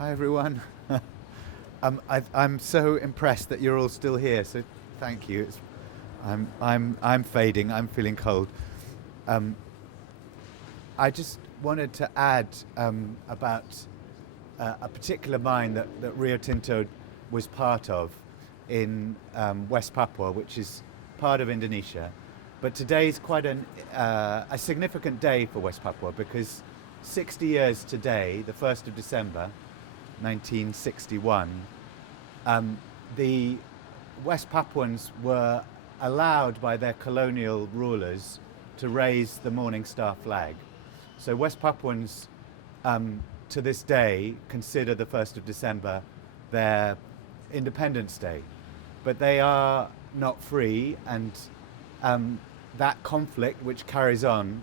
Hi everyone. I'm so impressed that you're all still here. So thank you. I'm fading. I'm feeling cold. Um, I just wanted to add about a particular mine that Rio Tinto was part of in West Papua, which is part of Indonesia. But today is quite a significant day for West Papua because 60 years today, the 1st of December, 1961, the West Papuans were allowed by their colonial rulers to raise the Morning Star flag. So West Papuans to this day consider the 1st of December their Independence Day. But they are not free, and that conflict, which carries on,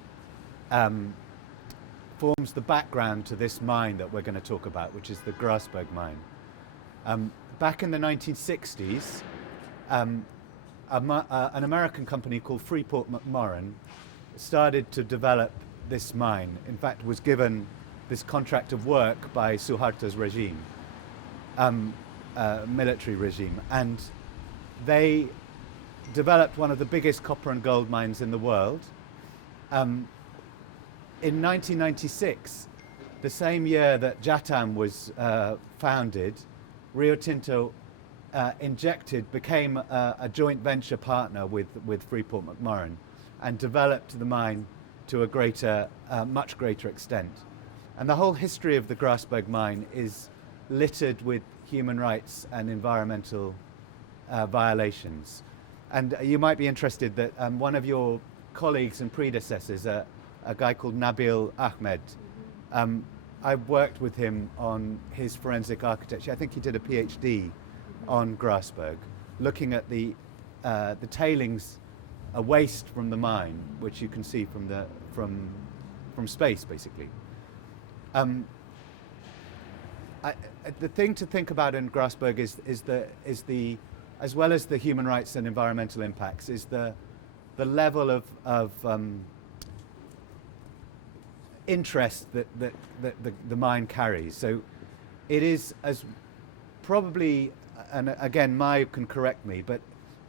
forms the background to this mine that we're going to talk about, which is the Grasberg mine. Back in the 1960s, an American company called Freeport-McMoRan started to develop this mine. In fact, was given this contract of work by Suharto's regime, military regime, and they developed one of the biggest copper and gold mines in the world. In 1996, the same year that Jatam was founded, Rio Tinto became a joint venture partner with Freeport-McMoRan and developed the mine to a much greater extent. And the whole history of the Grasberg mine is littered with human rights and environmental violations. And you might be interested that one of your colleagues and predecessors, a guy called Nabil Ahmed. I've worked with him on his forensic architecture. I think he did a PhD on Grasberg, looking at the tailings, a waste from the mine, which you can see from space, basically. The thing to think about in Grasberg is the as well as the human rights and environmental impacts, is the level of interest that the mine carries. So it is, as probably, and again Mai can correct me, but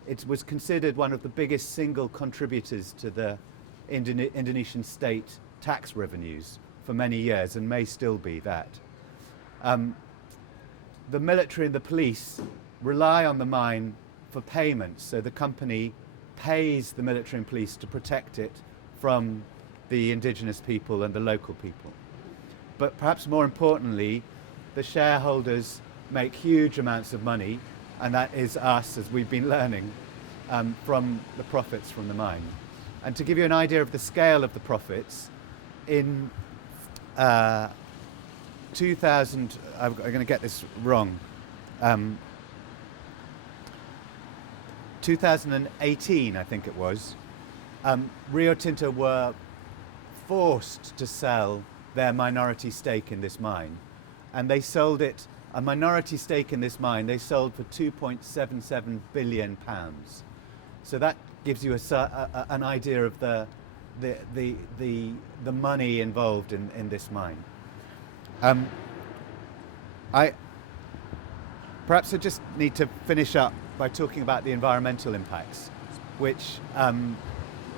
it was considered one of the biggest single contributors to the Indonesian state tax revenues for many years, and may still be that. The military and the police rely on the mine for payments, so the company pays the military and police to protect it from the indigenous people and the local people. But perhaps more importantly, the shareholders make huge amounts of money, and that is us, as we've been learning, from the profits from the mine. And to give you an idea of the scale of the profits, in 2000, I'm going to get this wrong, 2018, I think it was, Rio Tinto were forced to sell their minority stake in this mine, and they sold it, a minority stake in this mine, they sold for £2.77 billion. So that gives you an idea of the money involved in this mine. Perhaps I just need to finish up by talking about the environmental impacts, which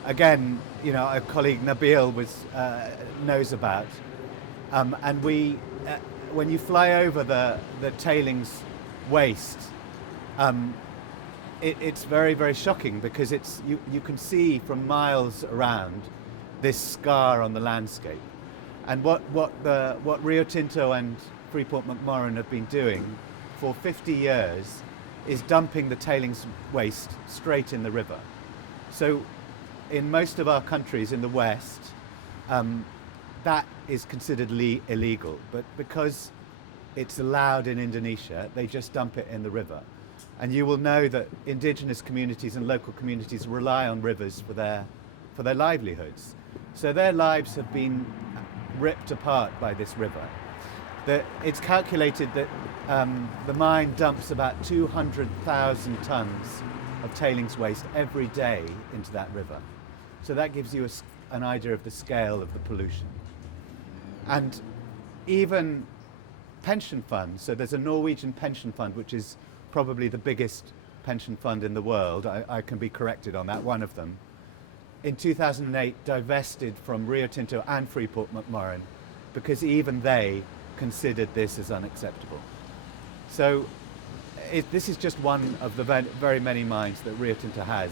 again, you know, a colleague Nabil knows about, and when you fly over the tailings waste, it's very, very shocking, because you can see from miles around this scar on the landscape. And what Rio Tinto and Freeport-McMoRan have been doing for 50 years is dumping the tailings waste straight in the river. So in most of our countries in the West, that is considered illegal, but because it's allowed in Indonesia, they just dump it in the river. And you will know that indigenous communities and local communities rely on rivers for their livelihoods. So their lives have been ripped apart by this river. It's calculated that the mine dumps about 200,000 tons of tailings waste every day into that river. So that gives you an idea of the scale of the pollution. And even pension funds. So there's a Norwegian pension fund, which is probably the biggest pension fund in the world. I can be corrected on that, one of them. In 2008, divested from Rio Tinto and Freeport-McMoRan because even they considered this as unacceptable. So this is just one of the very many mines that Rio Tinto has,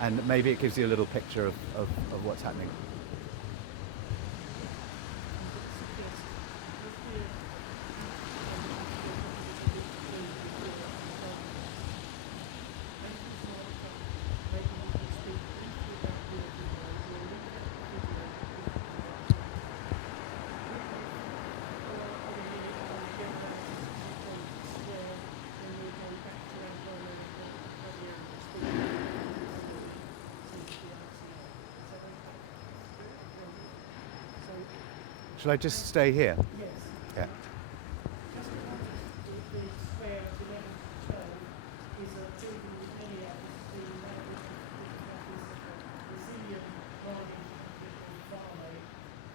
and maybe it gives you a little picture of what's happening. Shall I just stay here? Yes. Yeah. Just the square of the 1112 is a building area the resilient mining in Vale,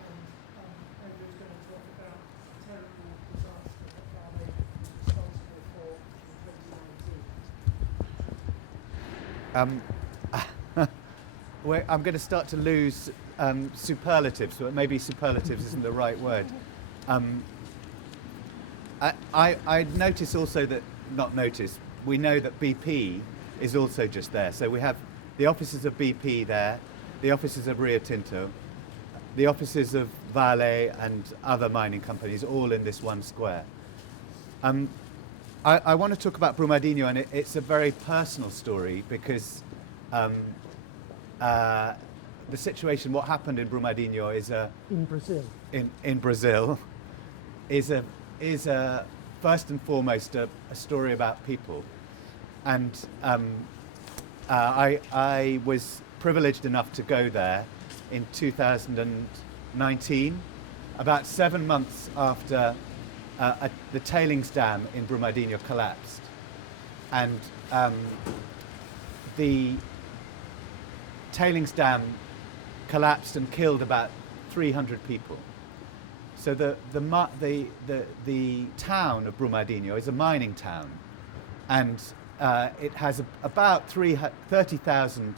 and Andrew's going to talk about the terrible disaster that Vale was responsible for in 2019. I'm going to start to lose superlatives, but maybe superlatives isn't the right word. I notice also that, we know that BP is also just there. So we have the offices of BP there, the offices of Rio Tinto, the offices of Vale and other mining companies all in this one square. I want to talk about Brumadinho, and it's a very personal story because the situation, what happened in Brumadinho is In Brazil. In Brazil is a first and foremost a story about people, and I was privileged enough to go there in 2019, about 7 months after the tailings dam in Brumadinho collapsed, and the tailings dam collapsed and killed about 300 people. So the town of Brumadinho is a mining town, and it has about 30,000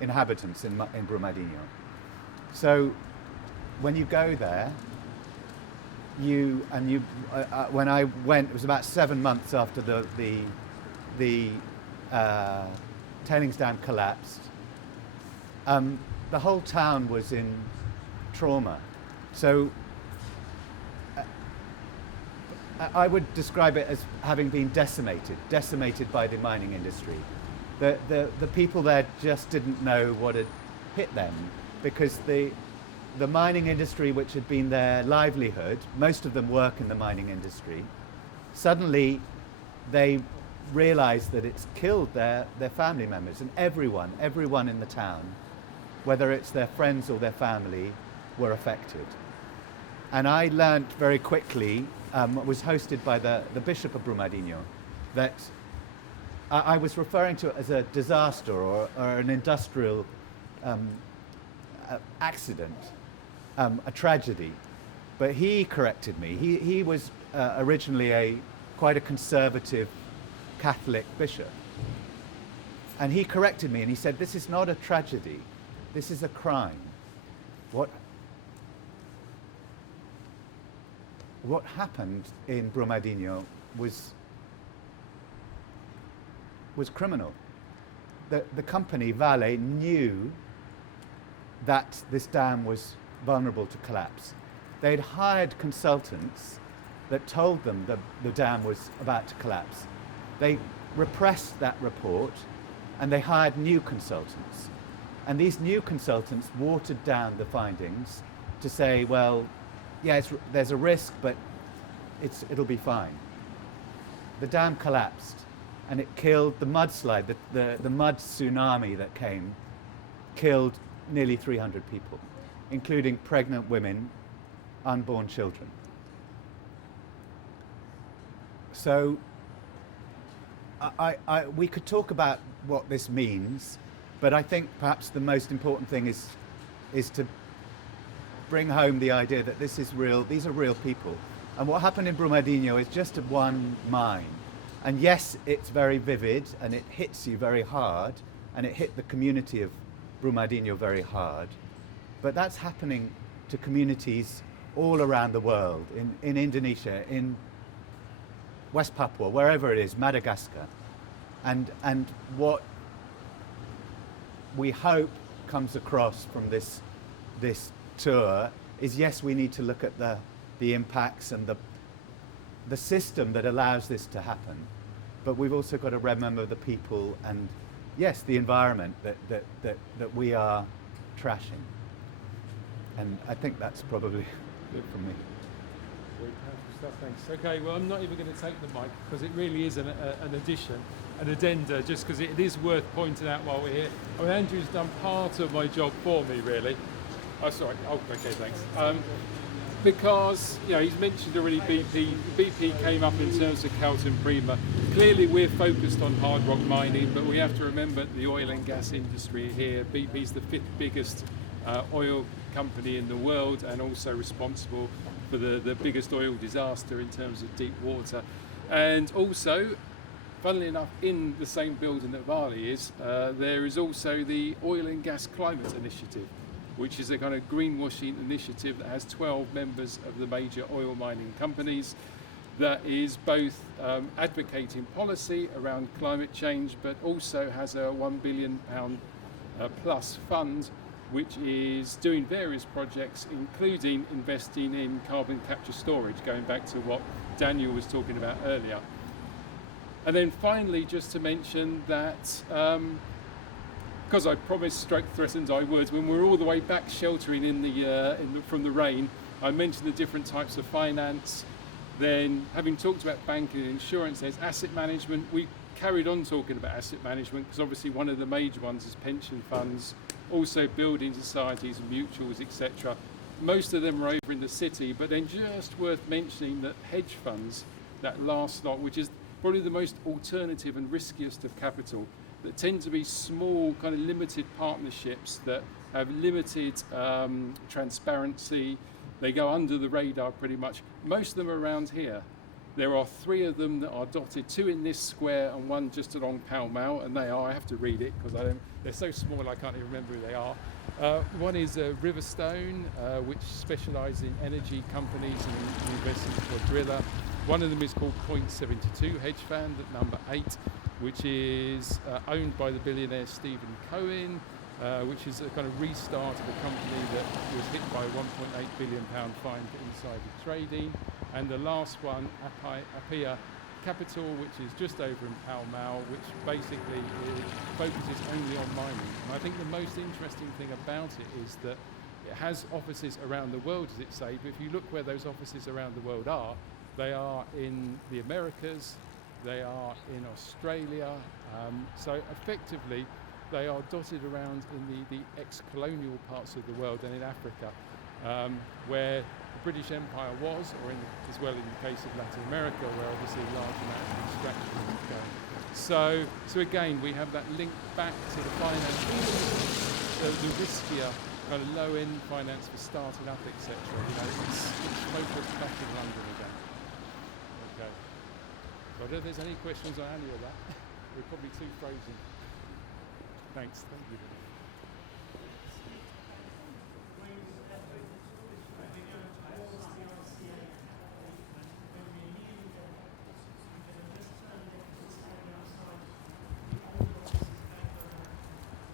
inhabitants in Brumadinho. So when you go there, when I went, it was about 7 months after the tailings dam collapsed. The whole town was in trauma. So I would describe it as having been decimated by the mining industry. The people there just didn't know what had hit them, because the mining industry, which had been their livelihood, most of them work in the mining industry, suddenly they realized that it's killed their family members, and everyone in the town, whether it's their friends or their family, were affected. And I learnt very quickly, was hosted by the Bishop of Brumadinho, that I was referring to it as a disaster or an industrial accident, a tragedy. But he corrected me. He was originally quite a conservative Catholic bishop. And he corrected me and he said, "This is not a tragedy. This is a crime. What happened in Brumadinho was criminal. The company, Vale, knew that this dam was vulnerable to collapse. They'd hired consultants that told them that the dam was about to collapse. They repressed that report and they hired new consultants. And these new consultants watered down the findings to say, well, yeah, there's a risk, but it'll be fine. The dam collapsed, and it killed the mudslide, the mud tsunami that came, killed nearly 300 people, including pregnant women, unborn children. So we could talk about what this means, but I think perhaps the most important thing is to bring home the idea that this is real. These are real people. And what happened in Brumaninho is just one mine. And yes, it's very vivid and it hits you very hard, and it hit the community of Brumaninho very hard. But that's happening to communities all around the world, in Indonesia, in West Papua, wherever it is, Madagascar. And what we hope comes across from this tour is, yes, we need to look at the impacts and the system that allows this to happen, but we've also got to remember the people and, yes, the environment that we are trashing. And I think that's probably it from me. Very powerful stuff, thanks. Okay, well, I'm not even going to take the mic because it really is an addition, an addenda, just because it is worth pointing out while we're here. I mean, Andrew's done part of my job for me, really. Oh, sorry. Oh, okay, thanks. Because, you know, he's mentioned already BP. BP came up in terms of Carlton Prima. Clearly, we're focused on hard rock mining, but we have to remember the oil and gas industry here. BP's the 5th biggest oil company in the world, and also responsible for the biggest oil disaster in terms of deep water. And also, funnily enough, in the same building that Vale is, there is also the Oil and Gas Climate Initiative, which is a kind of greenwashing initiative that has 12 members of the major oil mining companies, that is both advocating policy around climate change, but also has a £1 billion plus fund, which is doing various projects, including investing in carbon capture storage, going back to what Daniel was talking about earlier. And then finally, just to mention that, because I promised / threatened I would, when we're all the way back sheltering from the rain, I mentioned the different types of finance. Then, having talked about banking and insurance, there's asset management. We carried on talking about asset management because obviously one of the major ones is pension funds, also building societies, mutuals, etc. Most of them are over in the city, but then just worth mentioning that hedge funds, that last lot, which is probably the most alternative and riskiest of capital, that tend to be small, kind of limited partnerships that have limited transparency. They go under the radar pretty much. Most of them are around here. There are 3 of them that are dotted, 2 in this square and 1 just along Pall Mall, and they are, I have to read it because they're so small I can't even remember who they are. One is Riverstone, which specialises in energy companies and invests in Quadrilla. One of them is called Point72 Hedge Fund at number 8, which is owned by the billionaire Stephen Cohen, which is a kind of restart of a company that was hit by a £1.8 billion fine for insider trading. And the last one, Apia Capital, which is just over in Pall Mall, which basically focuses only on mining. And I think the most interesting thing about it is that it has offices around the world, as it say, but if you look where those offices around the world are, they are in the Americas, they are in Australia, so effectively they are dotted around in the ex-colonial parts of the world and in Africa, where the British Empire was, or as well in the case of Latin America, where obviously large amounts of extraction is going. So again, we have that link back to the finance, the riskier kind of low-end finance for starting up, etc. You know, it's focused back in London again. Okay. So I don't know if there's any questions on any of that. We're probably too frozen. Thanks. Thank you.